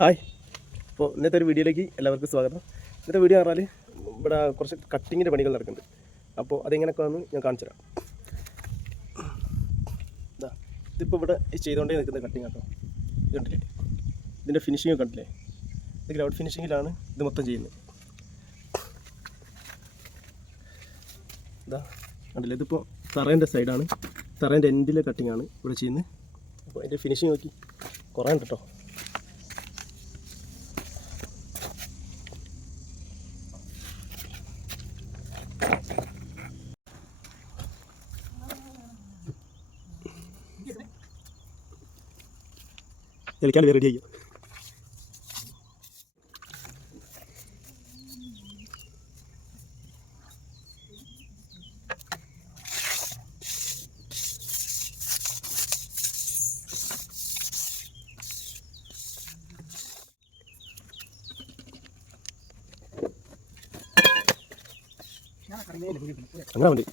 Hi, അപ്പോൾ ഇന്നത്തെ ഒരു വീഡിയോയിലേക്ക് എല്ലാവർക്കും സ്വാഗതം. ഇന്നത്തെ വീഡിയോ പറഞ്ഞാൽ ഇവിടെ കുറച്ച് കട്ടിങ്ങിൻ്റെ പണികൾ നടക്കുന്നുണ്ട്. അപ്പോൾ അതെങ്ങനെയൊക്കെയാണെന്ന് ഞാൻ കാണിച്ചു തരാം. ഇതിപ്പോൾ ഇവിടെ ചെയ്തുകൊണ്ടേ നിൽക്കുന്ന കട്ടിങ് കേട്ടോ. ഇത് കണ്ടില്ലേ, ഇതിൻ്റെ ഫിനിഷിങ് കണ്ടില്ലേ? ഇത് ഗ്രൗണ്ട് ഫിനിഷിങ്ങിലാണ് ഇത് മൊത്തം ചെയ്യുന്നത്. കണ്ടില്ലേ, ഇതിപ്പോൾ തറേൻ്റെ സൈഡാണ്, തറേൻ്റെ എൻഡിലെ കട്ടിങ്ങാണ് ഇവിടെ ചെയ്യുന്നത്. അപ്പോൾ അതിൻ്റെ ഫിനിഷിങ് നോക്കി കുറേ ഉണ്ട് കേട്ടോ. കളിക്കാൻ റെഡി ആയി. അങ്ങനെ മതി.